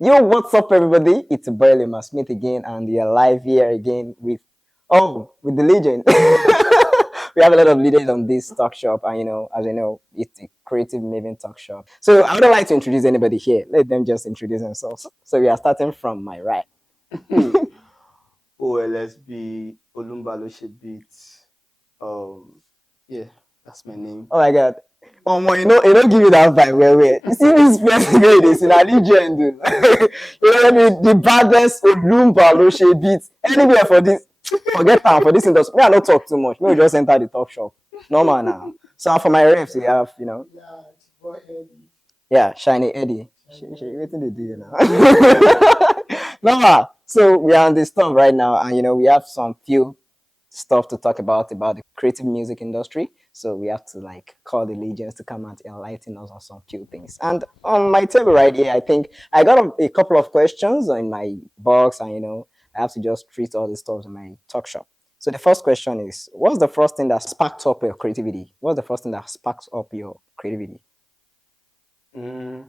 Yo, what's up, everybody? It's Burley Smith again, and we are live here again with the legend. We have a lot of leaders on this talk shop, and as you know, it's a creative maven talk shop. So I wouldn't like to introduce anybody here. Let them just introduce themselves. So we are starting from my right. OLSB Olumba Loshe Beat. Um, yeah, that's my name. Oh my God. Oh my, it don't give you that vibe. Where you see this person here, this in a legend. The baddest Olumba Loshe beats anywhere for this. Forget time for this industry. Me, I don't talk too much. Me, we just enter the talk shop. Normal now. So for my refs, we have, yeah, Shiny Eddie. Waiting they do now. Normal. So we are on this stuff right now, and we have some few stuff to talk about the creative music industry. So we have to like call the legends to come and enlighten us on some few things. And on my table right here, I think I got a couple of questions in my box, and I have to just treat all the stuff in my talk shop. So the first question is, what's the first thing that sparked up your creativity? What's the first thing that sparks up your creativity? Mm,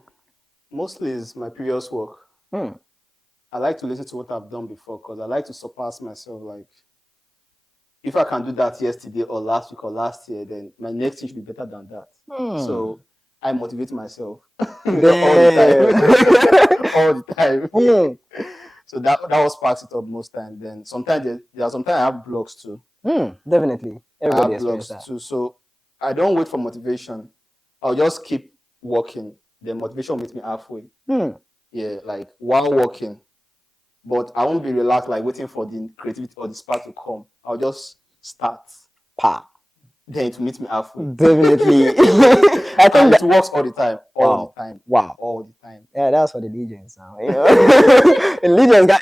Mostly is my previous work. Hmm. I like to listen to what I've done before because I like to surpass myself. Like, if I can do that yesterday or last week or last year, then my next thing should be better than that. Hmm. So I motivate myself all the Damn. time. All the time. Hmm. So that was sparks it up most time. Then sometimes there are sometimes I have blocks too. Hmm. Definitely. I Everybody have experiences blocks that. too. So I don't wait for motivation. I'll just keep working. The motivation meets me halfway. Hmm. Yeah, like while working. But I won't be relaxed, like waiting for the creativity or the spark to come. I'll just start. Pa. Then it will meet me halfway. Definitely. I think And it that works all the time. All the wow. time. Wow. All the time. Yeah, that's for the legions now. The legions got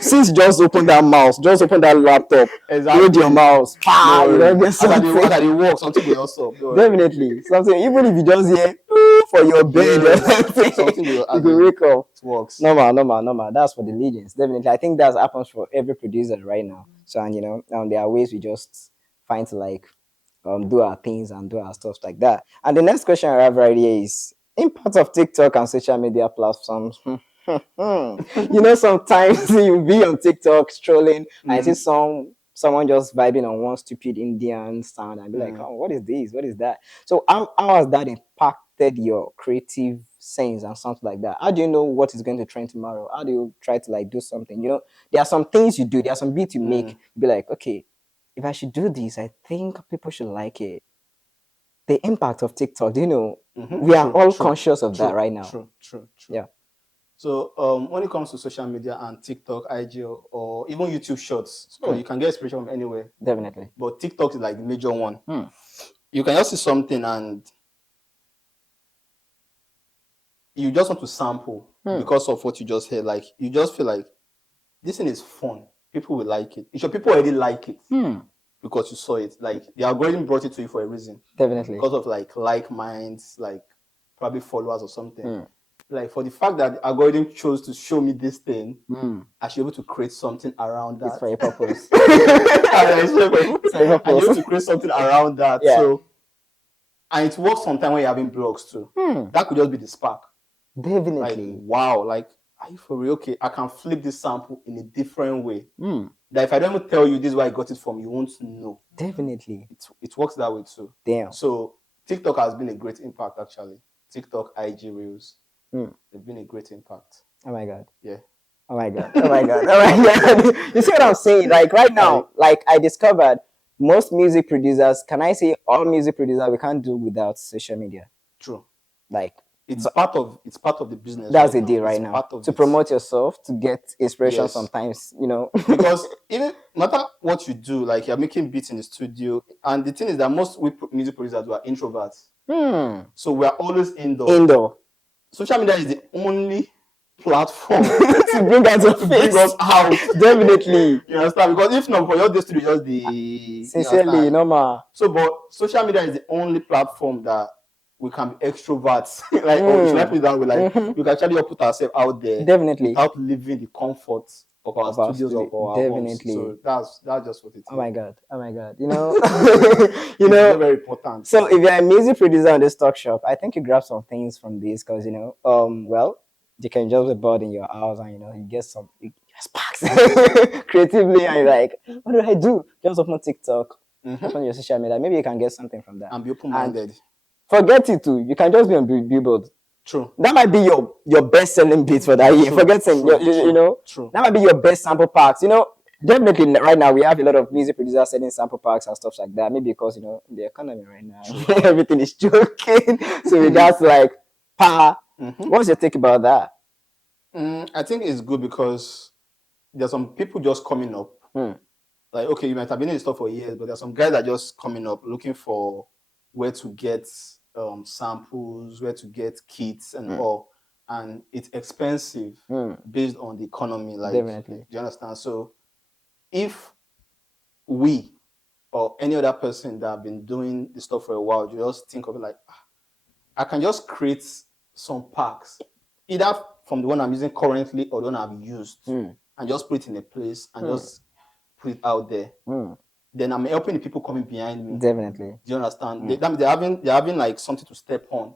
since you just open that mouse, just open that laptop, hold your Exactly. mouse, No pa, worry. get As something. I did work, something will also up. Don't worry. Definitely. Something, even if you just hear for your bed or Yes. something, Something will you as can in wake up. it works. Normal. That's for the legions. Definitely. I think that happens for every producer right now. So, and there are ways we just find to like do our things and do our stuff like that. And the next question I have right here is impact of TikTok and social media platforms. Sometimes you be on TikTok strolling and I see someone just vibing on one stupid Indian sound and be like, Mm. oh, what is this? What is that? So how has that impacted your creative sense and something like that? How do you know what is going to trend tomorrow? How do you try to like do something? There are some things you do, there are some beats you make, be like, okay, if I should do this, I think people should like it. The impact of TikTok, we are all conscious of that right now. True. Yeah. So when it comes to social media and TikTok, IG, or even YouTube Shorts, because you can get inspiration from anywhere, Definitely. but TikTok is like the major one. You can just see something and you just want to sample because of what you just heard. Like you just feel like this thing is fun. People will like it. Sure, people already like it because you saw it. Like the algorithm brought it to you for a reason. Definitely. Because of like minds, like probably followers or something. Like for the fact that the algorithm chose to show me this thing, I should be able to create something around that. It's for a purpose. I should be able purpose. to create something around that. Yeah. So, and it works sometimes when you're having blogs too. That could just be the spark. Like, Definitely. wow, like, are you for real? Okay, I can flip this sample in a different way. That if I don't even tell you this is where I got it from, you won't know. Definitely. It works that way too. Damn. So TikTok has been a great impact actually. TikTok, IG Reels, they've been a great impact. Oh my God. Yeah. Oh my God. Oh my God. Oh my God. You see what I'm saying? Like right now, like I discovered most music producers, can I say all music producers, we can't do without social media. True. Like it's part of the business. That's the deal right now. To it. Promote yourself, to get inspiration Yes. sometimes, Because even no matter what you do, like you're making beats in the studio, and the thing is that most music producers were introverts. So we are always indoor. Social media is the only platform to bring us out. Definitely. You understand? Because if not, for your days to just the sincerely, normal. So, but social media is the only platform that we can be extroverts. Like, oh, should I put it that way? Like, we can actually put ourselves out there, definitely, without leaving the comfort of our studios or our definitely. homes. So that's just what it is. Oh my God. It's very, very important. So if you're a music producer on this talk shop, I think you grab some things from this because well, you can just be bored in your house and you get some sparks creatively and you're like, what do I do? Just open TikTok, open your social media. Maybe you can get something from that. And be open-minded. Forget it too. You can just be on Billboard. True. That might be your best selling beat for that year. Forgetting, True. That might be your best sample packs. Definitely right now we have a lot of music producers selling sample packs and stuff like that. Maybe because the economy right now everything is joking. So we got like power. What's your take about that? I think it's good because there's some people just coming up. Like, okay, you might have been in the store for years, but there's some guys that are just coming up looking for where to get samples, where to get kits and all. And it's expensive based on the economy. Like, Definitely. do you understand? So if we or any other person that have been doing this stuff for a while, you just think of it like, I can just create some packs, either from the one I'm using currently or the one I've used, and just put it in a place and just put it out there. Then I'm helping the people coming behind me. Definitely. Do you understand? They're having like something to step on.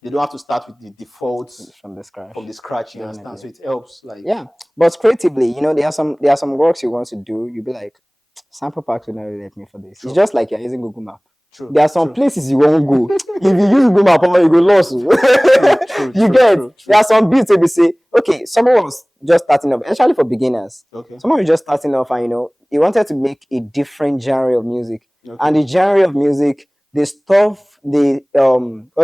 They don't have to start with the defaults from the scratch. You understand? So it helps. Like, yeah, but creatively, there are some works you want to do. You'll be like, sample packs will not really let me for this. True. It's just like you're using Google Map. True. There are some places you won't go. If you use Google Map, you go lost. True. There are some beats where we say, okay, someone was just starting off, especially for beginners. Okay. Someone was just starting off and he wanted to make a different genre of music. Okay. And the genre of music, the stuff, what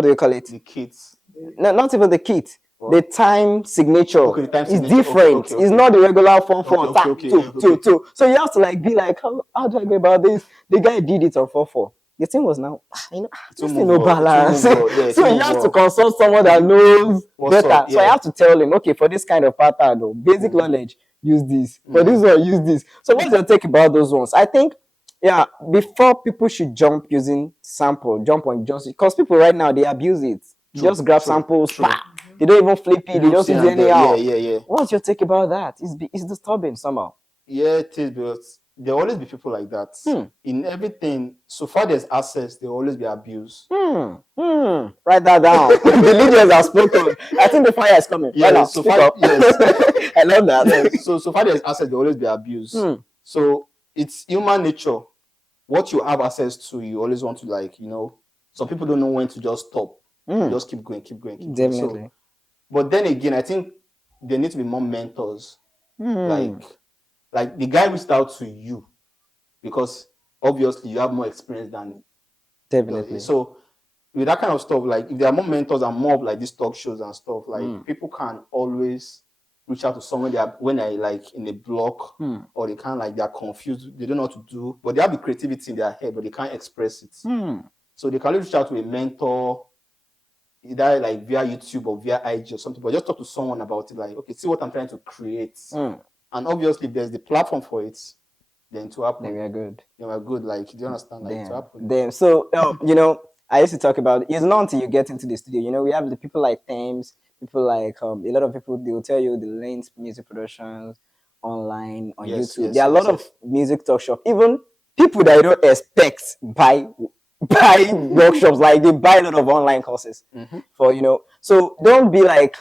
do you call it? The kits. No, not even the kit. What? The time signature is different. Okay. It's not the regular 4/4 2. So you have to like be like, how do I go about this? The guy did it on 4/4. The thing was now, this thing no balance. So you have to consult someone that knows better. Yeah. So I have to tell him, okay, for this kind of pattern, basic knowledge, use this. For this one, use this. So what's your take about those ones? I think, before people should jump on just because people right now they abuse it. Just grab samples. They don't even flip it. They just use it anyhow. Yeah. What's your take about that? It's disturbing somehow. Yeah, it is, because there will always be people like that. In everything, so far there's access, there will always be abuse. Write that down. The leaders are spoken. I think the fire is coming. Yeah, right so far, yes. I love that. Yes. So far there's access, there will always be abuse. So it's human nature. What you have access to, you always want to some people don't know when to just stop. Just keep going. Definitely. So, but then again, I think there need to be more mentors. Like the guy reached out to you because obviously you have more experience than definitely. So with that kind of stuff, like if there are more mentors and more of like these talk shows and stuff, like people can always reach out to someone when they're like in a block or they can't they're confused, they don't know what to do, but they have the creativity in their head, but they can't express it. So they can reach out to a mentor, either like via YouTube or via IG or something, but just talk to someone about it. Like, okay, see what I'm trying to create. And obviously, if there's the platform for it, then to happen. Then we are good. Like, do you understand? Like, to happen. Damn. So, I used to talk about it's not until you get into the studio. We have the people like Thames, people like a lot of people. They will tell you the Lanes music productions online on YouTube. There are a lot of music talk shop. Even people that you don't expect buy workshops, like they buy a lot of online courses for so don't be like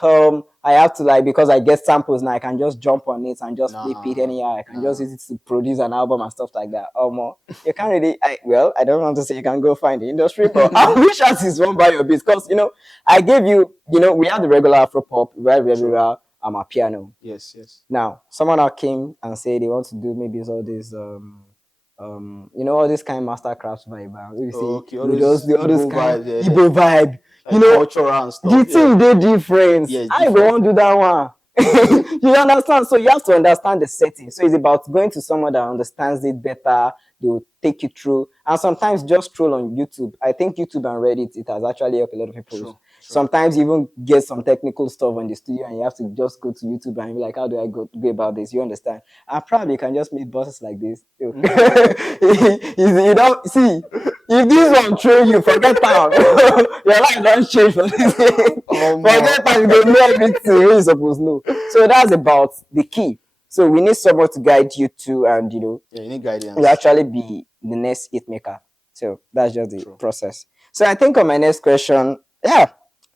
I have to because I get samples now I can just jump on it and just flip it anyhow. I can just use it to produce an album and stuff like that. You can't really I don't want to say you can go find the industry, but I wish artists won't buy your beats because I gave you we have the regular Afro pop, we have regular piano. Yes. Now someone now came and say they want to do maybe all this all this kind of mastercrafts vibe. Igbo vibe. Cultural and stuff. The thing they different. I won't do that one. You understand? So you have to understand the setting. So it's about going to someone that understands it better. They will take you through. And sometimes just troll on YouTube. I think YouTube and Reddit, it has actually helped a lot of people. True. Sometimes you even get some technical stuff on the studio and you have to just go to YouTube and be like, how do I go about this? You understand? And probably you can just meet bosses like this. See, if this one troll you, forget time. Your life don't change for this. Forget time, you don't know everything you're supposed to know. So that's about the key. So we need someone to guide you to, and you need guidance. You actually be the next hit maker. So that's just the process. So I think on my next question,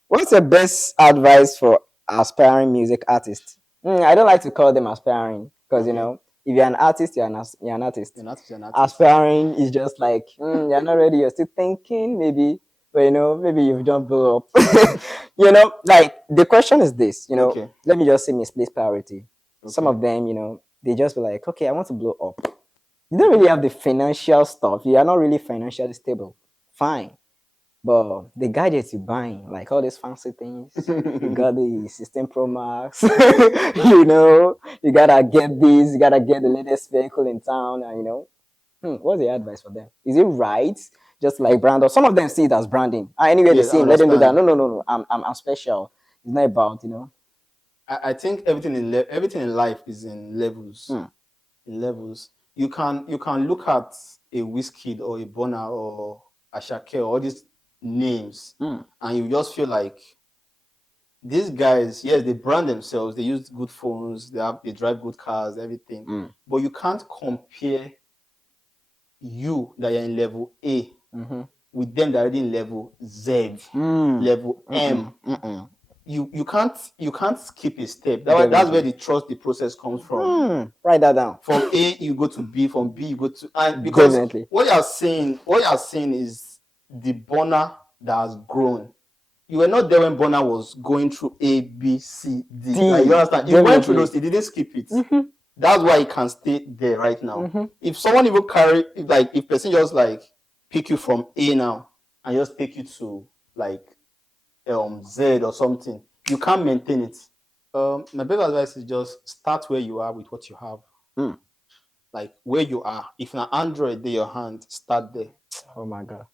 what's the best advice for aspiring music artists. I don't like to call them aspiring because you Okay. know, if you're an artist, you're an artist. You're an artist. Aspiring is just like you're not ready. You're still thinking maybe, but you know, maybe you've just blow up. You know, like the question is this. You know, Okay. let me just say misplaced priority. Some Okay. of them, you know, they just be like, okay, I want to blow up. You don't really have the financial stuff. You are not really financially stable. Fine. But the gadgets you're buying, like all these fancy things, you got the 16 Pro Max, you know, you gotta get this, you gotta get the latest vehicle in town, and you know, what's the advice for them? Is it right? Just like brand, or some of them see it as branding. Anyway, they Yes, see I him, let them do that. understand. No. I'm special. It's not about, you know. I think everything in life is in levels. In levels. You can look at a Wizkid or a Burna or a Shake or all these names, and you just feel like these guys, yes, they brand themselves, they use good phones, they drive good cars, everything. But you can't compare you that are in level A with them that are already in level Z, level M. You can't skip a step. That's where the process comes from. Write that down. From A you go to B, from B you go to, and because Definitely. what you are saying is the Burna that has grown. You were not there when Burna was going through A, B, C, D. Like, you understand? He went through Definitely. those, he didn't skip it. That's why he can stay there right now. If someone even if person just like pick you from A now and just take you to like Z or something, you can't maintain it. My best advice is just start where you are with what you have. Like where you are. If an Android in your hand, start there. Oh my God.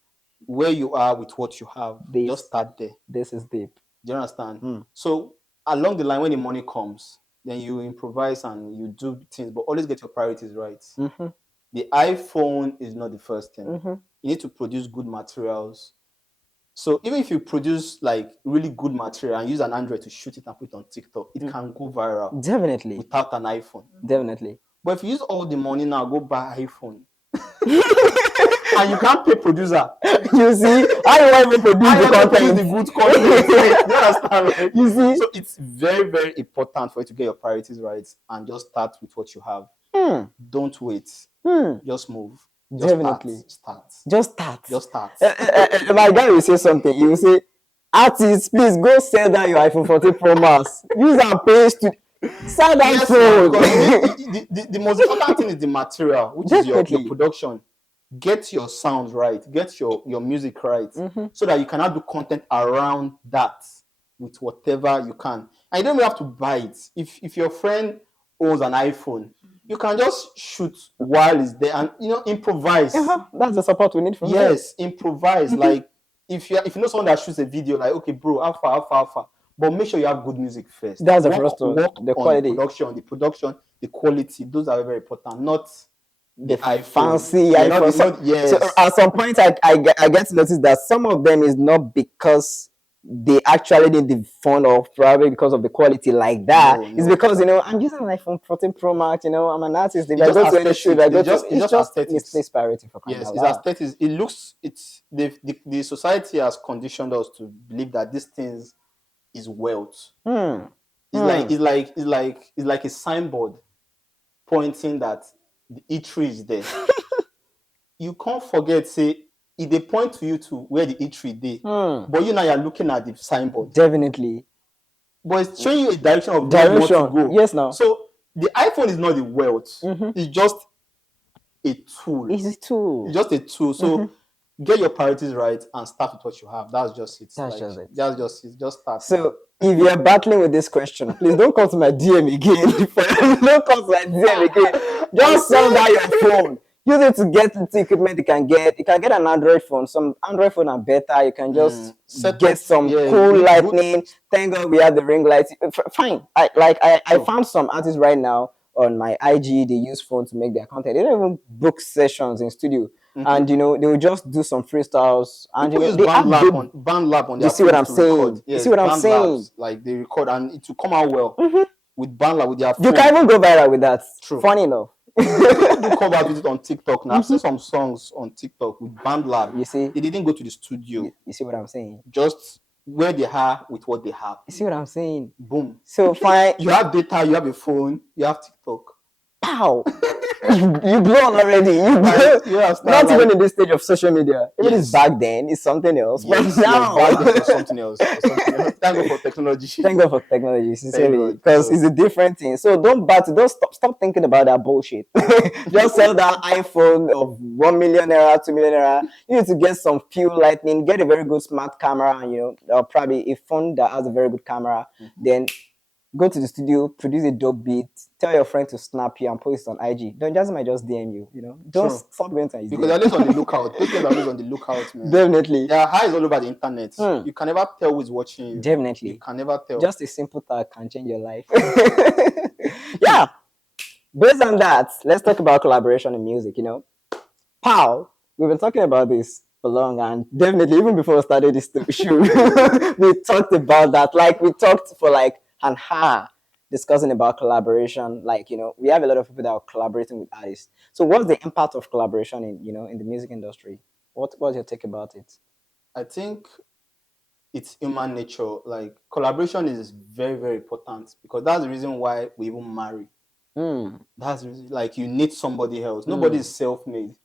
Where you are with what you have, just start there. This is deep. Do you understand? So along the line, when the money comes, then you improvise and you do things, but always get your priorities right. The iPhone is not the first thing. You need to produce good materials. So even if you produce like really good material and use an Android to shoot it and put it on TikTok, it can go viral. Definitely. Without an iPhone. Definitely. But if you use all the money now, go buy iPhone. And you can't pay producer. You see, I want to produce the good content. You understand? Right? You see, so it's very, very important for you to get your priorities right and just start with what you have. Don't wait. Just move. Definitely. Start. Just start. Just start. My guy will say something. He will say, "Artists, please go sell down your iPhone 14 Pro Max. Use our page to sell that phone." The most important thing is the material, which is your production. Get your sound right, get your music right, so that you cannot do content around that with whatever you can. And you don't even have to buy it. If your friend owns an iPhone, you can just shoot while it's there and improvise. That's the support we need from Yes, improvise. Like if you know someone that shoots a video, like, okay, bro, alpha. But make sure you have good music first. That's the first one. The quality. The production, the quality. Those are very important. Not the fancy iPhone. Yes. So at some point, I get to notice that some of them is not because they actually need the phone or probably because of the quality like that. It's because I'm using an iPhone 14 Pro Max. I'm an artist. If I go to any shoot, I go to it's just misplaced priority for crying out loud. It's aesthetics. It looks. It's the society has conditioned us to believe that these things is wealth. It's like a signboard pointing that the eatery is there. You can't forget, say, if they point to you to where the eatery is, but you now you're looking at the signboard. Definitely. But it's showing you a direction of where you want to go. Yes, now. So the iPhone is not the wealth. It's just a tool. It's a tool. It's just a tool. So get your priorities right and start with what you have. That's just it. That's just it. That's just it. Just start. So if you're battling with this question, please don't come to my DM again. Don't come to my DM again. Just sell down your phone. Use it to get the equipment you can get. You can get an Android phone. Some Android phone are better. You can just get some cool lighting. Thank God we have the ring lights. Fine. I found some artists right now on my IG. They use phone to make their content. They don't even book sessions in studio. And they will just do some freestyles. And they use BandLab on their You see what I'm saying? You see what I'm saying? Like they record and it will come out well with BandLab with their phone. You can even go viral with that. True. Funny enough. Do cover with it on TikTok now. I've seen some songs on TikTok with BandLab. You see, they didn't go to the studio. You see what I'm saying? Just where they are with what they have. You see what I'm saying? Boom. So fine. You have data, you have a phone, you have TikTok. Pow! you blown already. Not even in this stage of social media. Even it's back then, it's something else. Yes, but now, back then it's something else. Thank God for technology. Thank God for technology, sincerely, because it's a different thing. So don't stop thinking about that bullshit. Just sell that iPhone of 1 million naira, 2 million naira. You need to get some few lightning, get a very good smart camera, and or probably a phone that has a very good camera. Then go to the studio, produce a dope beat, tell your friend to snap you and post it on IG. Don't just might just DM you, Don't stop going to his because they're always on the lookout. Those guys are always on the lookout, man. Definitely. There are eyes all over the internet. You can never tell who's watching you. Definitely. You can never tell. Just a simple tag can change your life. Yeah. Based on that, let's talk about collaboration in music, Pow, we've been talking about this for long, and definitely even before we started this show, we talked about that. Like we talked for like an hour discussing about collaboration. Like, we have a lot of people that are collaborating with artists. So what's the impact of collaboration in the music industry? What's your take about it? I think it's human nature. Like collaboration is very, very important because that's the reason why we even marry. That's the reason, like you need somebody else. Nobody is self-made.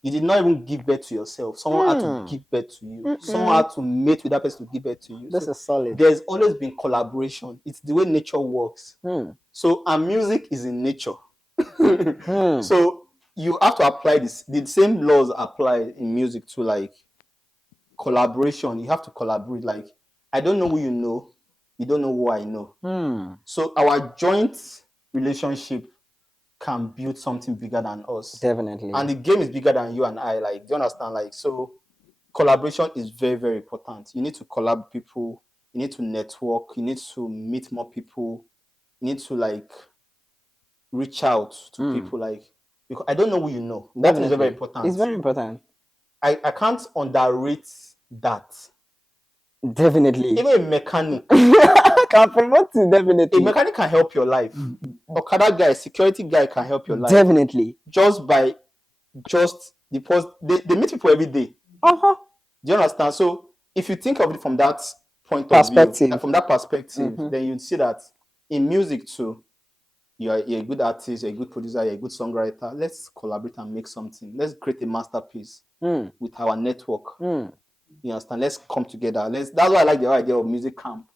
You did not even give birth to yourself. Someone had to give birth to you. Someone had to mate with that person to give birth to you. This is solid. There's always been collaboration. It's the way nature works. So our music is in nature. So you have to apply this. The same laws apply in music to like collaboration. You have to collaborate. Like I don't know who you know. You don't know who I know. So our joint relationship can build something bigger than us. Definitely. And the game is bigger than you and I. Like, do you understand? Like, so collaboration is very, very important. You need to collab with people. You need to network. You need to meet more people. You need to like reach out to people. Like, because I don't know who you know. That is very important. It's very important. I can't underrate that. Definitely. Even a mechanic can promote it, definitely. A mechanic can help your life. Okada guy, security guy can help your life. Definitely. Just because they meet people every day. Do you understand? So if you think of it from that point of view, from that perspective, then you'd see that in music too, you're a good artist, you're a good producer, you're a good songwriter. Let's collaborate and make something. Let's create a masterpiece with our network. You understand? Let's come together. That's why I like the idea of music camp.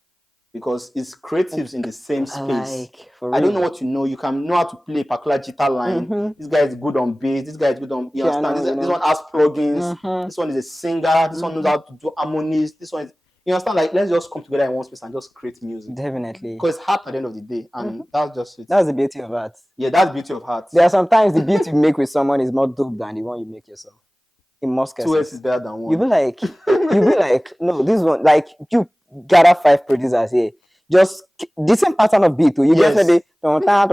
Because it's creatives in the same space. I don't know what you know. You can know how to play a particular guitar line. This guy is good on bass. This guy is good on. You understand? This one has plugins. This one is a singer. This one knows how to do harmonies. This one is. You understand? Like, let's just come together in one space and just create music. Definitely. Because it's art at the end of the day, and that's just it. That's the beauty of art. Yeah, that's the beauty of art. There are sometimes the beat you make with someone is more dope than the one you make yourself. In most cases, 2x is better than 1. You be like, no, this one, like you gather 5 producers here, just the same pattern of beat. You just say all this drama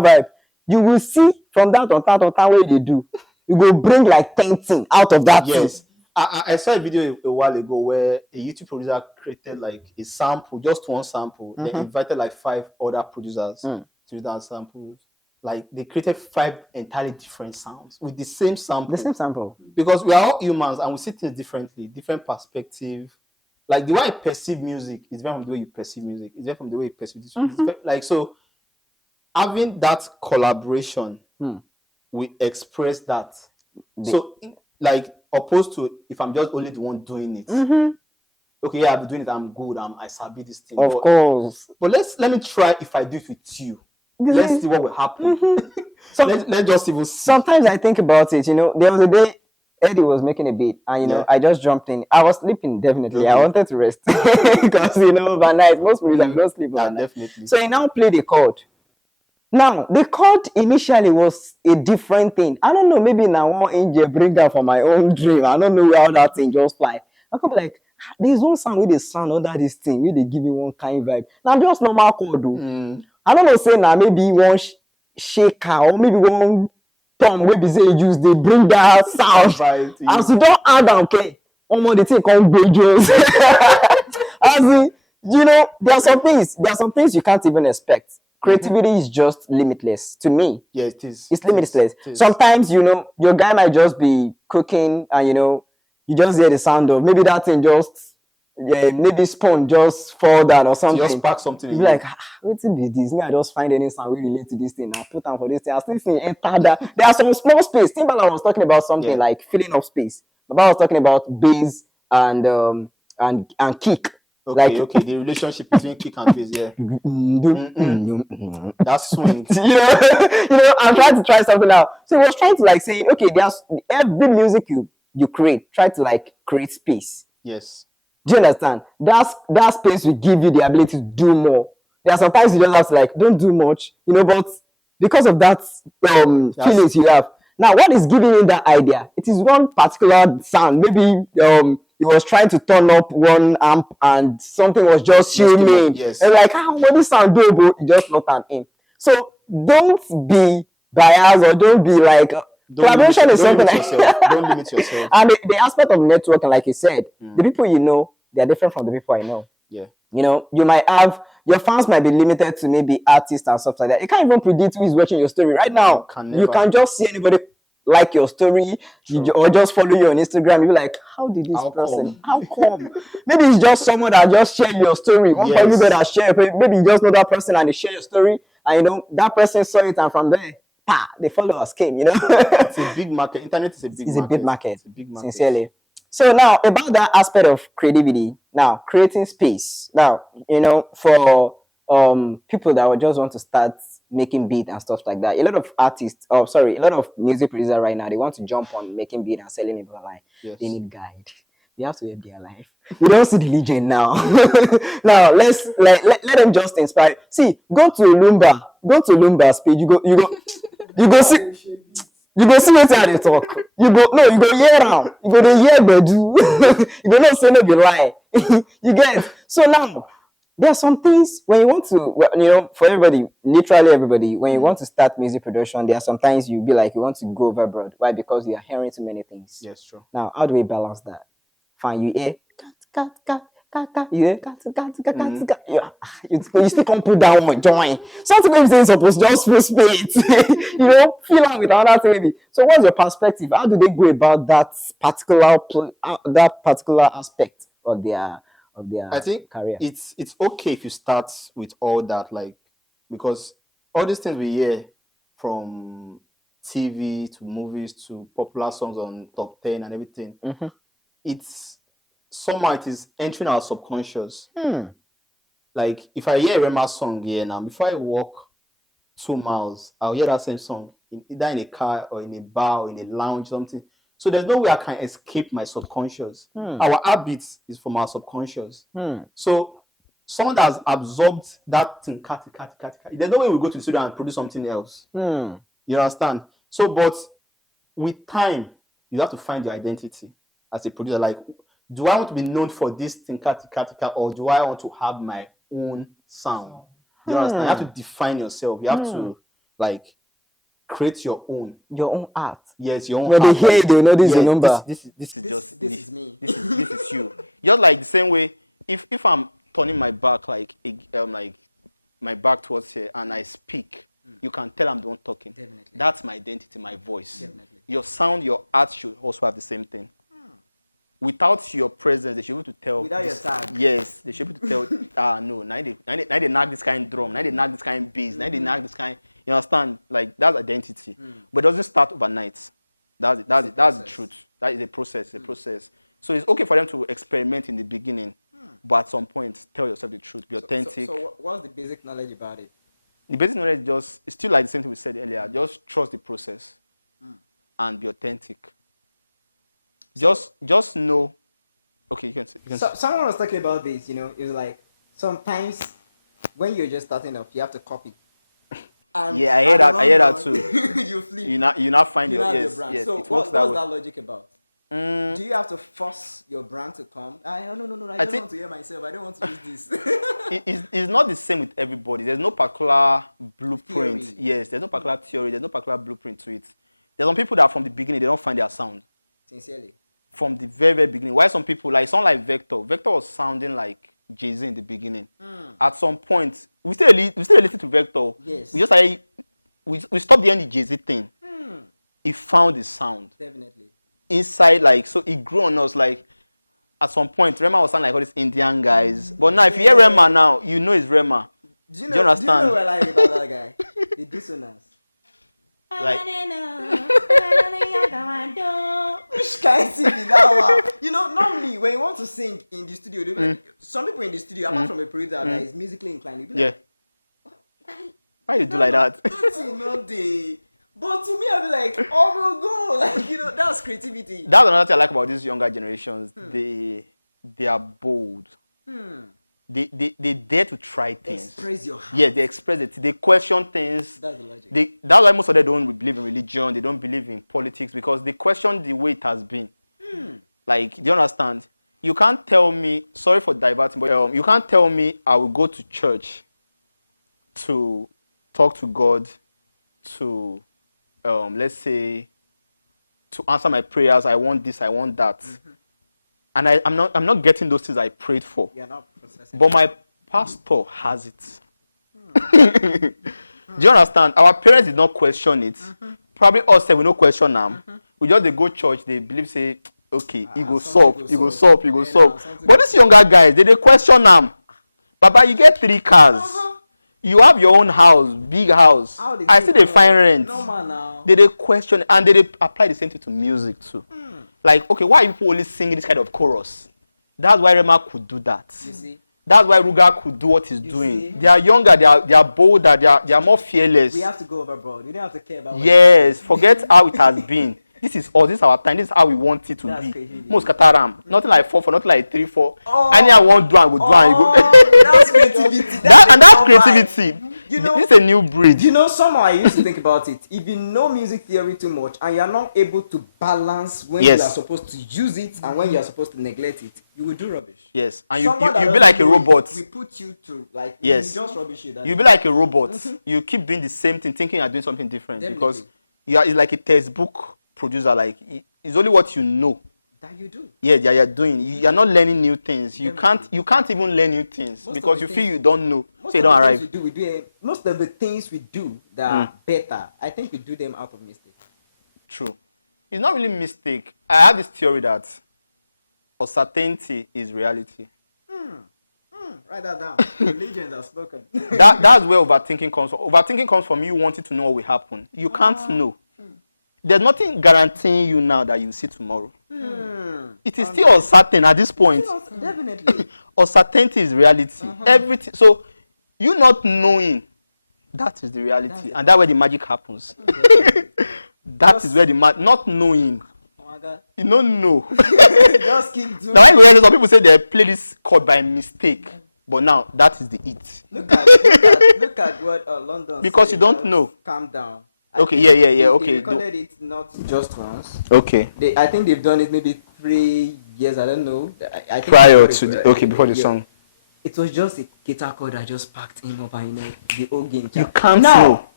vibe. You will see from that way they do. You go bring like 10 things out of that. Yes. I saw a video a while ago where a YouTube producer created like a sample, just one sample. They invited like 5 other producers to do that sample. Like they created 5 entirely different sounds with the same sample. The same sample. Because we are all humans and we see things differently, different perspective. Like the way I perceive music is different from the way you perceive music. It's different from the way you perceive this. Like so, having that collaboration, we express that. So like opposed to if I'm just only the one doing it. Okay, yeah, I've been doing it. I'm good. I sabi this thing. Of course. But let me try if I do it with you. Let's see what will happen. So let's just even. Sometimes I think about it. There was a day Eddie was making a beat, and I just jumped in. I was sleeping definitely. Okay. I wanted to rest because by night most people don't sleep. Definitely. So he now played the chord. Now the chord initially was a different thing. I don't know. Maybe now one angel bring that for my own dream. I don't know how that thing just fly. I could be like, there's one sound with the sound under this thing. Where they give me one kind vibe. Now just normal chord though. I don't know, say now maybe one shaker or maybe one thumb maybe say use they bring that sound. As you don't add and play, the thing come dangerous. As there are some things you can't even expect. Creativity is just limitless to me. Yeah, it is. It's limitless. Sometimes your guy might just be cooking and you just hear the sound of maybe that thing just maybe spoon just fall down or something. Just spark something. You be like, what is this? Me, I just find any sound we relate to this thing. I put on for this thing. I still see enter that. There are some small space. Timbaland was talking about something like filling up space. Baba was talking about bass and kick. Okay, the relationship between kick and bass, yeah. That's swing. I'm trying to try something out. So he was trying to like say, okay, there's every music you create, try to like create space. Yes. Do you understand? That space will give you the ability to do more. There are sometimes you just have to like don't do much, but because of that feelings you have. Now, what is giving you that idea? It is one particular sound. Maybe he was trying to turn up one amp and something was just humming. Yes. And like, what this sound do, bro? You just not an in. So don't be biased or don't be like collaboration is something like don't limit yourself. And the aspect of networking, like you said, the people you know, they are different from the people I know. Yeah. You might have your fans might be limited to maybe artists and stuff like that. You can't even predict who is watching your story right now. You can just see anybody like your story or just follow you on Instagram. You're like, how did this person? How come? Maybe it's just someone that just shared your story. One person that share. Maybe you just know that person and they share your story, and that person saw it, and from there, the followers came. It's a big market. Internet is a big market. It's a big market. Sincerely. So now about that aspect of creativity, now creating space. Now, for people that just want to start making beat and stuff like that, a lot of music producers right now, they want to jump on making beat and selling it online. Yes. They need guide. They have to help their life. We don't see the legend now. Now let them just inspire. See, go to Lumba's page. You go see. You go see what they talk. You go hear around. You go to hear bedu. You go not say no be lie. You get. So now there are some things when you want to, for everybody, literally everybody, when you want to start music production, there are sometimes you be like you want to go overboard. Why? Because you are hearing too many things. Yes, true. Now, how do we balance that? Fine, you hear you still can't put down one join. Something maybe saying supposed just full space. Fill out with another thing maybe. So what's your perspective? How do they go about that particular aspect of their I think career? It's okay if you start with all that, like, because all these things we hear from TV to movies to popular songs on top 10 and everything, somehow it is entering our subconscious. Like if I hear a Rema song here now, before I walk 2 miles, I'll hear that same song either in a car or in a bar or in a lounge, something. So there's no way I can escape my subconscious. Our habits is from our subconscious. So someone that has absorbed that thing, there's no way we go to the studio and produce something else. You understand? So, but with time, you have to find your identity as a producer. Like, do I want to be known for this thing, or do I want to have my own sound? You understand? You have to define yourself. You have to like create your own art. Yes, your own. When they hear, they know this is a number. This is me. This is you. Just like the same way, if I'm turning my back like my back towards here and I speak, you can tell I'm the one talking. Definitely. That's my identity, my voice. Definitely. Your sound, your art should also have the same thing. Without your presence, they should be able to tell. Without your tag. Yes, they should be able to tell. No, now they knock this kind of drum, now they knock this kind of bass, now they knock this kind. You understand? Like that's identity, but it doesn't start overnight. That's the truth. That is a process. A process. So it's okay for them to experiment in the beginning, but at some point, tell yourself the truth. Be authentic. So what's the basic knowledge about it? The basic knowledge it's still like the same thing we said earlier. Just trust the process and be authentic. Just know. Okay, you can say. Someone was talking about this. It was like sometimes when you're just starting off, you have to copy. And yeah, I hear that too. You flip. You not find your brand. Yes, so it what's that that logic about? Do you have to force your brand to come? No. I don't want to hear myself. I don't want to use this. It's not the same with everybody. There's no particular blueprint. Theory. Yes, there's no particular theory. There's no particular blueprint to it. There's some people that from the beginning they don't find their sound. Sincerely. From the very, very beginning. Why some people sound like Vector. Vector was sounding like Jay-Z in the beginning. At some point, we still listen to Vector. Yes. We just we stopped hearing the Jay-Z thing. He found his sound. Definitely. inside, like, so it grew on us. Like, at some point, Rema was sound like all these Indian guys. But now, if you hear Rema now, you know it's Rema. Do you Do you understand? Do you know what I like about that guy? The dissonance. Like, Which kind of sing is that one? You know, normally when you want to sing in the studio, they'll be like, some people in the studio, apart from a producer that is musically inclined, they'll be yeah. like, Why you do like that? that's not the. But to me, I'll be like, oh, we'll go. Like, you know, that's creativity. That's another thing I like about these younger generations. They are bold. They dare to try things. Express your heart. Yeah, they express it. They question things. That's the logic. That's why most of them don't believe in religion. They don't believe in politics because they question the way it has been. Like, do you understand? You can't tell me, sorry for diverting, but you can't tell me I will go to church to talk to God, to, let's say, to answer my prayers. I want this, I want that. And I'm not getting those things I prayed for. You're not processing. But my pastor has it. Do you understand? Our parents did not question it. Probably us say we no question them. We just they go church, they believe say, okay, you go solve, you go solve, you go solve. But these younger guys, they question them. Baba, you get 3 cars. You have your own house, big house. I see they find rent. No man now. They question and they apply the same thing to music too. Like, okay, why are people only singing this kind of chorus? That's why Rema could do that. You see? That's why Ruga could do what he's doing. see? They are younger, they are bolder, they are more fearless. We have to go overboard. We don't have to care about. Yes, forget how it has been. This is our time. This is how we want it to That's be. crazy. Most kataram. Nothing like 4 nothing like 3 4. Oh. Any I want do and go do and you go. That's creativity. That's creativity. You know- This is a new breed. You know, somehow I used to think about it. If you know music theory too much and you're not able to balance when Yes. you are supposed to use it and when you are supposed to neglect it, you will do rubbish. Yes, and Someone that you be doesn't like a do it, robot. We put you to like Yes. you just rubbish it. You be like a robot. You keep doing the same thing, thinking you're doing something different because Definitely. it's like a textbook producer. Like it's only what you know. that you do. Yeah, you're doing. You're not learning new things. You can't even learn new things Most because of the you feel things- you don't know. Most So you of don't the arrive. things we do, most of the things we do that are better, I think we do them out of mistake. True. It's not really mistake. I have this theory that uncertainty is reality. Write that down. The legends are spoken. That's where overthinking comes from. Overthinking comes from you wanting to know what will happen. You can't know. There's nothing guaranteeing you now that you see tomorrow. It is still uncertain at this point. Definitely. Uncertainty is reality. Everything. So you not knowing, that is the reality, and that's where the magic happens. That is where the not knowing. Oh my God. You don't know. Just keep doing. Now when you hear some people say they play this chord by mistake, but now that is the it. Look at what London. Because said, you don't just know. Calm down. I Okay, think yeah, they okay, recorded it not just once. Okay. I think they've done it maybe 3 years. I don't know. I think Prior before to the- the, okay, before the yeah. song. It was just a guitar chord that just packed him up, and the whole game. You can't now, know.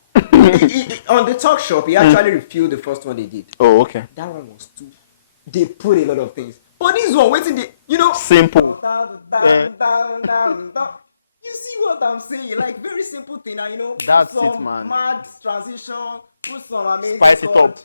on the talk shop, he actually refilled the first one they did. Oh, okay. That one was too. They put a lot of things, but this one waiting. Simple. You see what I'm saying? Like very simple thing, and put That's some it, man. mad transition, put some amazing. Spice it chord. up.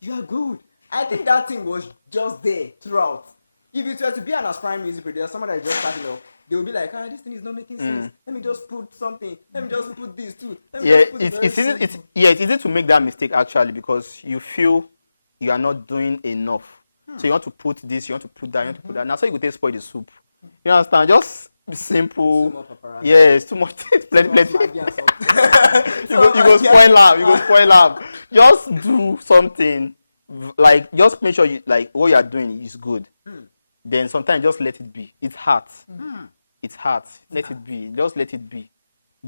You are good. I think that thing was just there throughout. If it were to be an aspiring music producer, someone that is just starting off, they will be like, this thing is not making sense. Let me just put something. Let me just put this too. Let me Yeah, just put it's very easy. simple." It's easy to make that mistake actually because you feel you are not doing enough. So you want to put this, you want to put that, you want to put that. Now so you go take spoil the soup. You understand? Just be simple. Too much paparazzi. Yes, too much. plenty. Maggi and salt. You go spoil am. You go spoil am. Just do something. Like just make sure you like what you are doing is good. Then sometimes just let it be. It's hard. It's hard. Let it be. Just let it be.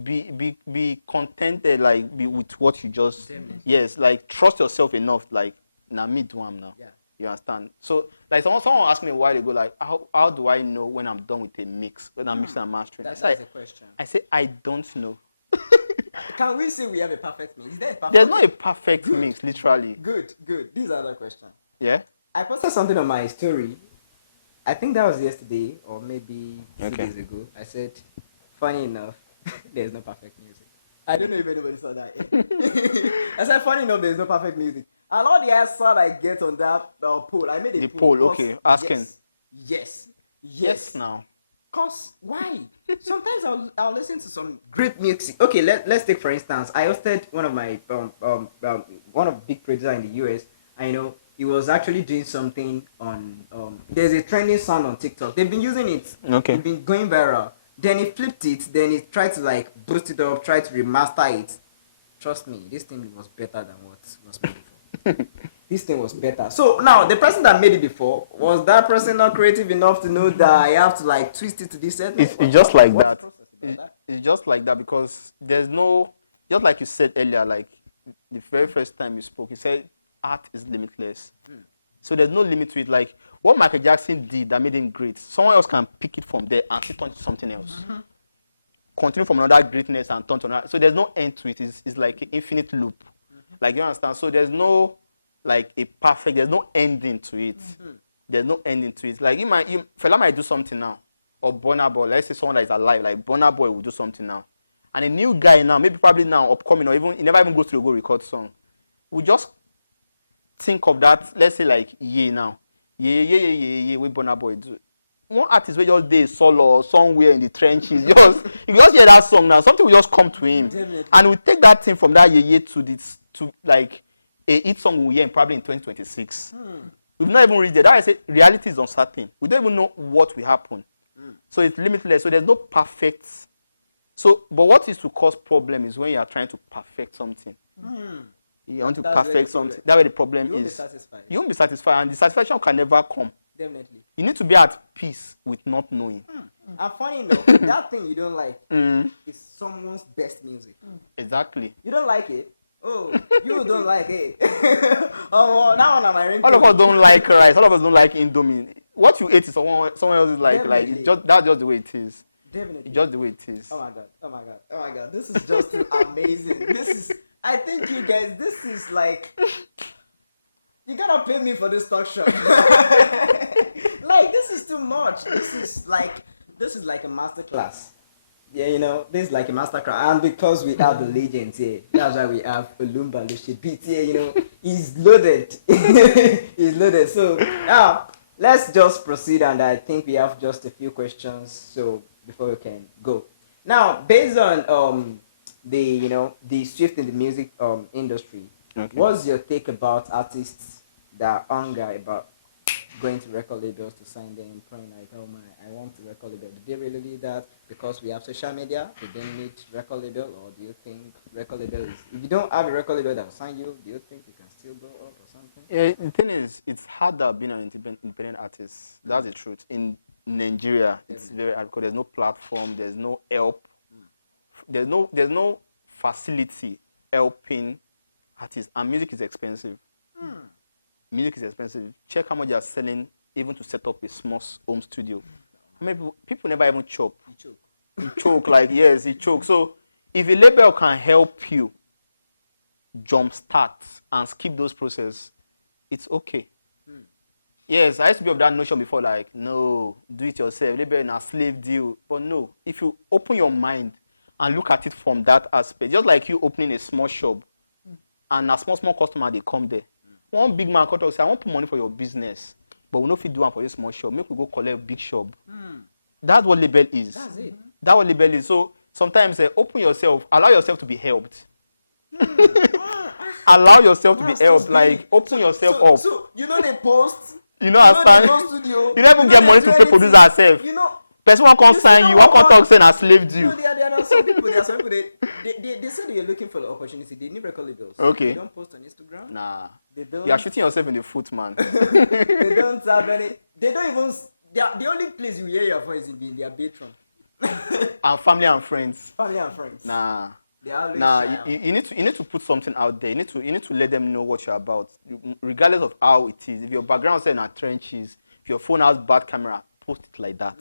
Be contented. Like be with what you just. Definitely. Yes. Like trust yourself enough. Like now me do am now. Yeah. You understand? So like someone asked me a while ago like how do I know when I'm done with a mix when I'm mixing and mastering? That's I a say question. I don't know. Can we say we have a perfect mix? Is there a perfect There's not a perfect mix, literally. Good. This is another question. Yeah. I posted something on my story. I think that was yesterday or maybe 2 Okay. days ago. I said, funny enough, there's no perfect music. I don't know if anybody saw that. I said, funny enough, there's no perfect music. And all the answer I get on that poll, I made a The poll. poll, okay, asking. Yes. Now. Cause why? Sometimes I'll listen to some great music. Okay, let's take for instance. I hosted one of my one of big producer in the US. I know he was actually doing something on there's a trending sound on TikTok. They've been using it. Okay. It's been going viral. Then he flipped it. Then he tried to like boost it up, try to remaster it. Trust me, this thing was better than what was made before. This thing was better. So now the person that made it before, was that person not creative enough to know that I have to like twist it to this set? It's just like What's that. the process about that? It's just like that because there's no, just like you said earlier, like the very first time you spoke, you said art is limitless. So there's no limit to it. Like what Michael Jackson did that made him great, someone else can pick it from there and still turn to something else. Continue from another greatness and turn to another. So there's no end to it. It's like an infinite loop. Like you understand? So there's no like a perfect, there's no ending to it. There's no ending to it. Like Fela might do something now. Or Burna Boy, let's say someone that is alive, like Burna Boy will do something now. And a new guy now, maybe probably now upcoming, or even he never even goes to go record song. We just think of that, let's say like Ye now. Ye, what Burna Boy do. One artist will just day solo or somewhere in the trenches. You just hear that song now, something will just come to him. Definitely. And we take that thing from that Ye to this to like a hit song we'll hear probably in 2026. We've not even reached there. That I say reality is uncertain. We don't even know what will happen. So it's limitless. So there's no perfect. So, but what is to cause problem is when you are trying to perfect something. You want to That's where perfect the something. problem- That's where the problem You won't be is. satisfied. You won't be satisfied, and the satisfaction can never come. Definitely. You need to be at peace with not knowing. And funny enough, that thing you don't like is someone's best music. Exactly. You don't like it. Oh, you don't like it. Oh, that one on my ringtone. All of us don't like rice. All of us don't like Indomie. What you ate is someone else's like Definitely. it's just that's just the way it is. Definitely. It's just the way it is. Oh my god. Oh my god. Oh my god. This is just too amazing. This is. I think you guys. This is like. You gotta pay me for this talk show. Like this is too much. This is like a master class. Yeah, you know, this is like a master class, and because we have the legends here, that's why we have Olumba Lushi Beat here. You know, he's loaded. He's loaded. So now let's just proceed, and I think we have just a few questions. So before we can go, now based on the shift in the music industry, Okay. what's your take about artists that are hunger about going to record labels to sign them, praying like, oh my, I want to record label? Do they really need that because we have social media? Do they need record label, or do you think record label is, if you don't have a record label that will sign you, do you think you can still go up or something? Yeah, the thing is, it's harder being an independent artist. That's the truth. In Nigeria, it's very hard because there's no platform, there's no help, there's no facility helping artists, and music is expensive. Music is expensive. Check how much you are selling even to set up a small home studio. How many people never even chop? You choke. You choke, like, yes, you choke. So if a label can help you jumpstart and skip those processes, it's okay. Yes, I used to be of that notion before, like, no, do it yourself, label in a slave deal. But no, if you open your mind and look at it from that aspect, just like you opening a small shop and a small customer, they come there. One big man come talk say, I want to put money for your business, but we no fit do one for this small shop. Make we go collect big shop. That's what label is. That's it. That's what label is. So sometimes open yourself, allow yourself to be helped. Allow yourself to be That's helped. too Like big. open yourself So, up. so you know they post. You know, they understand? go studio. You don't even get they money do to pay anything. producer herself. You know. Person one come You sign see you, that one come one- talk say na slave You deal. know, there are some people. There are some people. They said they're looking for the opportunity. They need record labels. Okay. They don't post on Instagram. Nah, They don't. you are shooting yourself in the foot, man. They don't have any. They don't even. The only place you hear your voice is in their bedroom. And family and friends. Family and friends. Nah. They always Nah, shy out. you need to put something out there. You need to let them know what you're about, regardless of how it is. If your background is in a trenches, if your phone has bad camera, post it like that.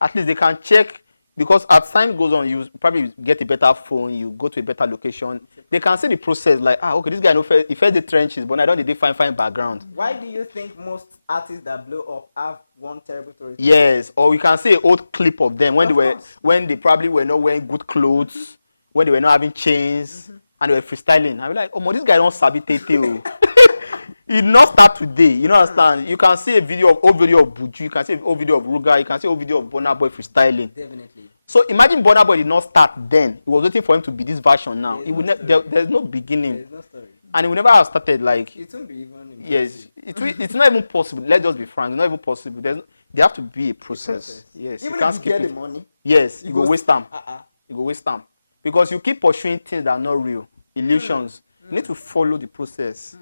At least they can check, because as time goes on, you probably get a better phone, you go to a better location. They can see the process, like, okay, this guy he fed the trenches, but I don't need fine background. Why do you think most artists that blow up have one terrible story? Yes, or we can see an old clip of them Of course. when they probably were not wearing good clothes, when they were not having chains, and they were freestyling. I be like, oh, this guy don't sabi tete. It not start today. You know understand? You can see a old video of Buju, you can see an old video of Ruga, you can see old video of Burna Boy freestyling. Definitely. So imagine Burna Boy did not start then. He was waiting for him to be this version now. There's no beginning. There's no story. And it would never have started like. It won't be even. Yes, it's not even possible. Let's just be frank. It's not even possible. There have to be a process. Yes, Even you can't if you skip get it. the money. Yes, you go waste time. Uh-uh. You go waste time because you keep pursuing things that are not real, illusions. You need to follow the process.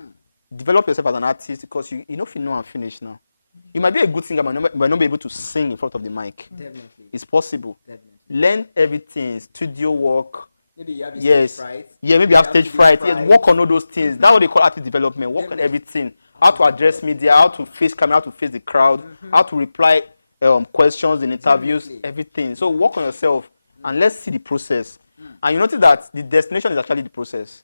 Develop yourself as an artist because you know if you know and finish now. You might be a good singer, but might not be able to sing in front of the mic. Definitely. It's possible. Definitely. Learn everything, studio work. Maybe you have a Yes. stage fright. Yeah, maybe you have stage fright. Yes, work on all those things. That's what they call artist development. Work on Definitely. everything. How to address media, how to face camera, how to face the crowd, how to reply questions in interviews, Definitely. everything. So work on yourself and let's see the process. And you notice that the destination is actually the process.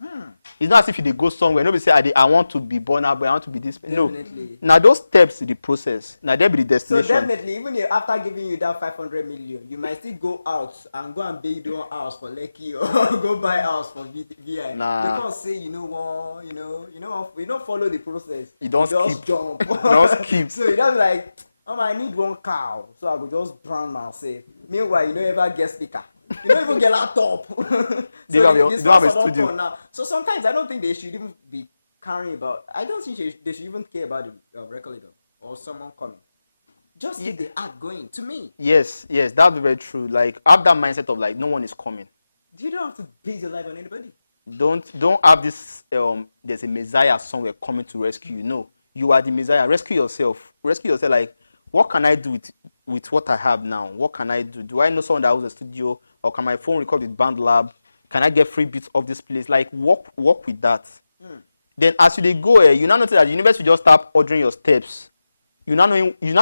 It's not as if you dey go somewhere. Nobody say I want to be Burna Boy, I want to be this. Definitely. No. Now those steps is the process. Now there be the So destination. definitely, even if after giving you that 500 million, you might still go out and go and build your own house for Lekki or go buy house for VI. Nah. Because say you don't follow the process. You don't just skip. jump. You don't skip. So you don't like, I need one cow, so I go just brand myself. Meanwhile, you don't ever get speaker. You don't even get laptop. They don't have a studio. Now. So sometimes I don't think they should even be caring about. I don't think they should even care about the record label or someone coming. Just keep the art going. To me, Yes, that's very true. Like have that mindset of like no one is coming. you don't have to base your life on anybody. Don't have this there's a messiah somewhere coming to rescue you. No, you are the messiah. Rescue yourself like what can I do with what I have now? What can I do I know someone that owns a studio, or can my phone record with BandLab? Can I get free beats of this place? Like work with that. Then as you dey go you now notice that the universe will just start ordering your steps. You now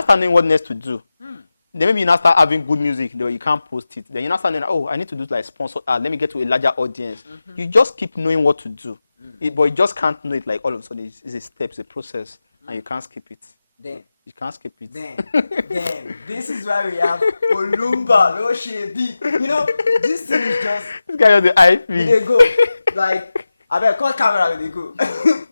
start knowing what next to do. Then maybe you now start having good music, though you can't post it. Then you now start knowing, oh, I need to do like sponsor ad. Let me get to a larger audience. You just keep knowing what to do, but you just can't know it like all of a sudden. It's a step, it's a process, and you can't skip it. Then You can't skip it. this is why we have Olumba, no shady. You know, this thing is just This guy just the hype me. they go like I better call camera when they go.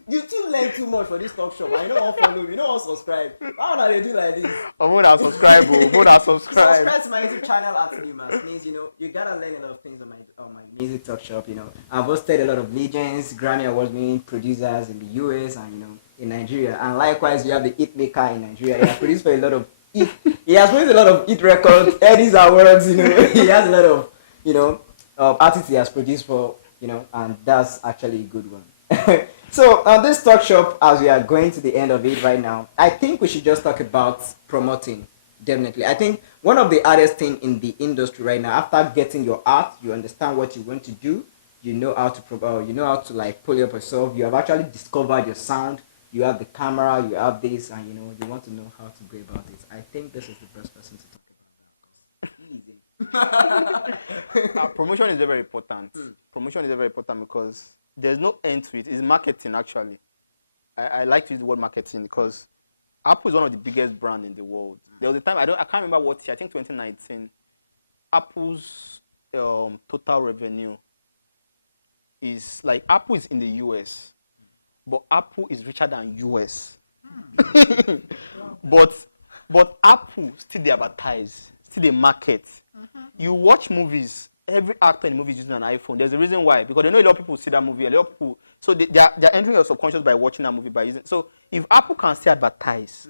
You too learn too much for this talk show. And you don't want follow me, you don't want subscribe. Why not they do like this? More than subscribe, subscribe. Subscribe to my YouTube channel at Limas. Means you gotta learn a lot of things on my music talk shop. I've hosted a lot of legends, Grammy Award winning producers in the US and in Nigeria. And likewise, we have the hit maker in Nigeria. He has produced for a lot of hit. He has produced a lot of hit records, Eddie's awards. He has a lot of artists he has produced for. And that's actually a good one. So on this talk shop, as we are going to the end of it right now, I think we should just talk about promoting. Definitely. I think one of the hardest thing in the industry right now, after getting your art, you understand what you want to do, you know how to promote, you know how to like pull up yourself, you have actually discovered your sound, you have the camera, you have this, and you want to know how to go about it. I think this is the best person to talk about that because easy. Promotion is very, very important. Promotion is very, very important because there's no end to it. It's marketing, actually. I like to use the word marketing because Apple is one of the biggest brands in the world. There was a time, I can't remember what year, I think 2019, Apple's total revenue is like, Apple is in the US, but Apple is richer than US. But Apple still they advertise, still they market. You watch movies, every actor in the movie is using an iPhone. There's a reason why, because they know a lot of people see that movie, a lot of people, so they're entering your subconscious by watching that movie, by using. So if Apple can still advertise,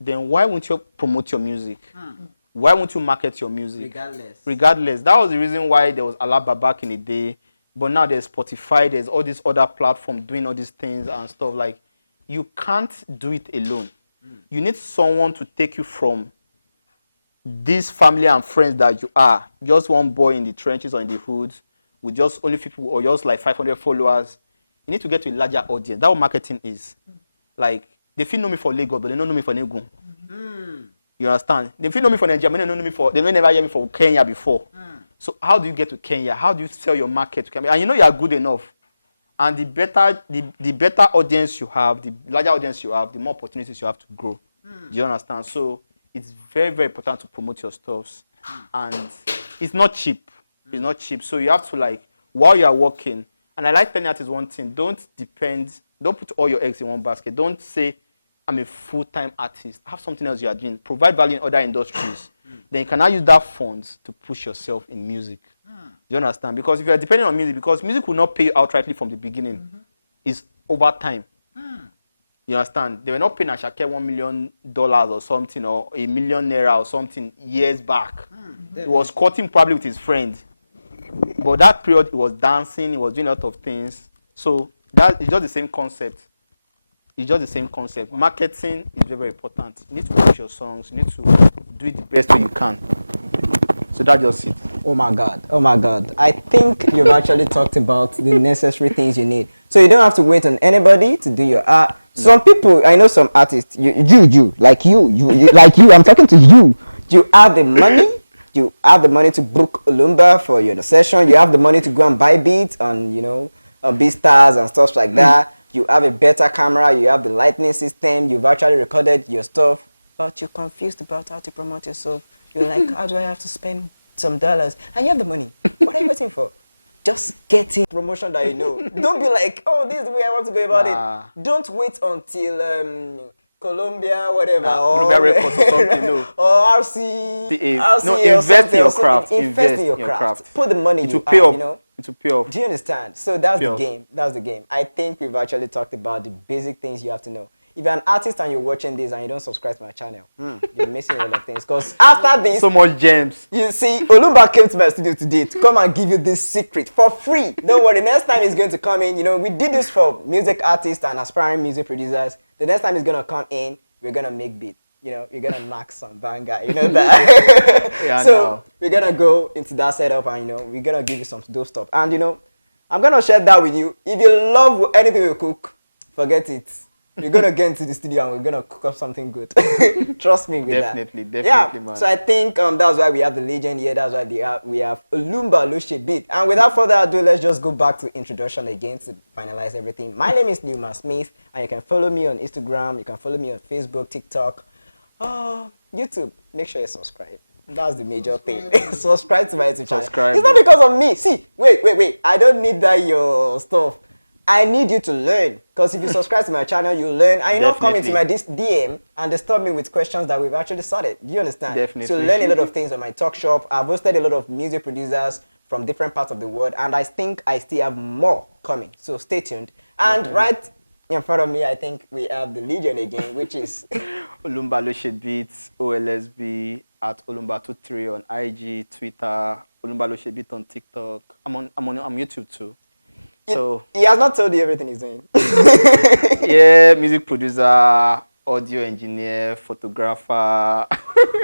then why won't you promote your music? Why won't you market your music? Regardless. That was the reason why there was Alaba back in the day, but now there's Spotify, there's all these other platforms doing all these things and stuff. Like, you can't do it alone. You need someone to take you from this family and friends that you are, just one boy in the trenches or in the hoods with just only people or just like 500 followers. You need to get to a larger audience. That's what marketing is. Like, they feel know me for Lagos, but they don't know me for Legon. You understand? They feel know me for Nigeria, but they don't know me for, they may never hear me for Kenya before. So how do you get to Kenya? How do you sell your market to Kenya? And you are good enough. And the better audience you have, the larger audience you have, the more opportunities you have to grow. Do you understand? So it's very, very important to promote your stuffs. And it's not cheap. So you have to, like, while you are working, and I like telling artists one thing, don't depend Don't put all your eggs in one basket. Don't say, I'm a full-time artist. Have something else you are doing. Provide value in other industries. Then you can now use that funds to push yourself in music. Do you understand? Because if you are depending on music, because music will not pay you outrightly from the beginning. It's over time. You understand? They were not paying Ashake $1 million or something, or $1 million naira or something years back. He was cutting probably with his friend. But that period, he was dancing, he was doing a lot of things. So that is just the same concept. It's just the same concept. Marketing is very, very important. You need to push your songs. You need to do it the best way you can. So that's just it. Oh my God. Oh my God. I think you've actually talked about the necessary things you need. So you don't have to wait on anybody to do your art. Some people, I know some artists, like you, I'm talking to you. You have the money. You have the money to book Olumba for your session. You have the money to go and buy beats on, on BeatStars and stuff like that. You have a better camera. You have the lighting system. You've actually recorded your stuff. But you're confused about how to promote yourself. You're like, how do I have to spend some dollars? And you have the money. What are you waiting for? Just get in promotion that you know. Don't be like, oh, this is the way I want to go about it. Don't wait until Columbia, whatever, Columbia Records or something, no. or RC, no, invest in your craft. Invest in your craft. Put the money it will pay off. It will pay off. Do you understand? So that's the game. That's the game. I think we've actually talked about the basic things you have to know. If you're an artist and you're watching this and you don't subscribe to my channel, you're missing a lot of things. Because after this, so much gems. You see, Olumba came to my studio today to come and give you this secret for free. Don't worry, next time he's going to come in. We did this for music artists and aspiring music producers. The next time he's going to come in, we're going to make beat. You're going to knock some banger. You know that? So we're going to go into that setup and, we're going to give you some dope stuff. And, I'm going to share that with you. If you love anything we cook, forget it. We're going to get into the studio and we're going to cook up something good. Trust me with definitely, that. Definitely, man. So I think that's why we have the legend here. That's why we have Olumba Oluche Beat. And without further ado, let's just go back to introduction again to finalize everything. My name is Newman Smith, and you can follow me on Instagram. You can follow me on Facebook, TikTok, YouTube. Make sure you subscribe. That's the major thing. Subscribe to my YouTube channel. It's not because of me. See, wait. I don't need that your stuff. I need you to learn, because if you subscribe to my channel, you learn, and you don't come into my DM and disturb me with questions that we've actually started. Do you understand? Definitely. So learn a lot of things on my talk shop. I've hosted a lot of music producers from different parts of the world, and I think I still have more coming. So stay tuned. And right in front of me, I think we have the legend again, which is Olumba Oluche Beats, OLSB at Olumba23 on IG, Twitter, Olumba Oluche Beat on TikTok. I'm on YouTube too. So he has not told you everything he's doing. Yeah, music producer, audio engineer, photographer.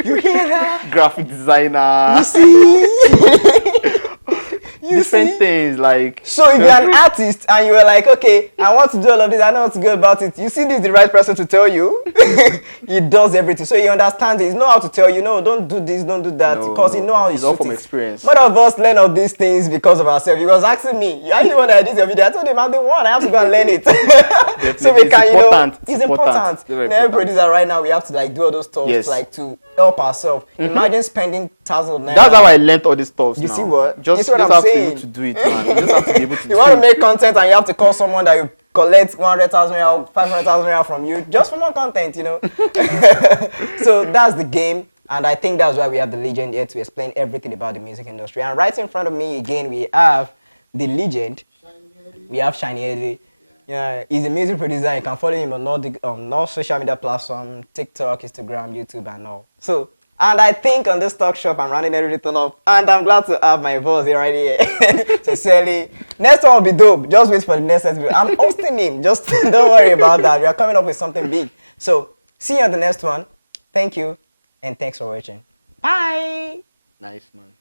You hear that? Graphic designer. You see? Different things like. So if you're an artist and you were like, okay, I want to do all of this, I know how to go about it. You see, this is the right person to tell you. He does everything, so he understands it. He knows how to tell you, no, don't do this, don't do that, because he knows how it's all from experience. Most of us learn all these things because of ourselves. He was asking me, are you the one that did your video? I told him I'm the one. I have to go and learn it. So we can, it's important. Every producer right now, we have to do all those stuff to help ourselves. Imagine spending thousands of naira. That's how I learned all these stuff. You see what? Just have to be able to do it, man. You just have to be able to. You want to make content and you have to call someone that you collect 100,000 real, 500,000 real from you just for more content, So that's the game, and I think that's why we have the legend here to explain everything about the music industry. And right in front of me again, we have the legend. We have Shiny Eddie. Yeah, he's a music producer. You can follow him on all social media platforms, TikTok, Instagram, YouTube, and all. So, and I think on this talk shop, I'm running everything up, and I'm glad to have my boss here right here. Sincerely. Next one will be dope. Just wait for the next episode. I'm hosting him. Just don't worry about that. We are coming up with something big. So, see you on the next one. Thank you, and thanks for watching. Bye. Nice, man.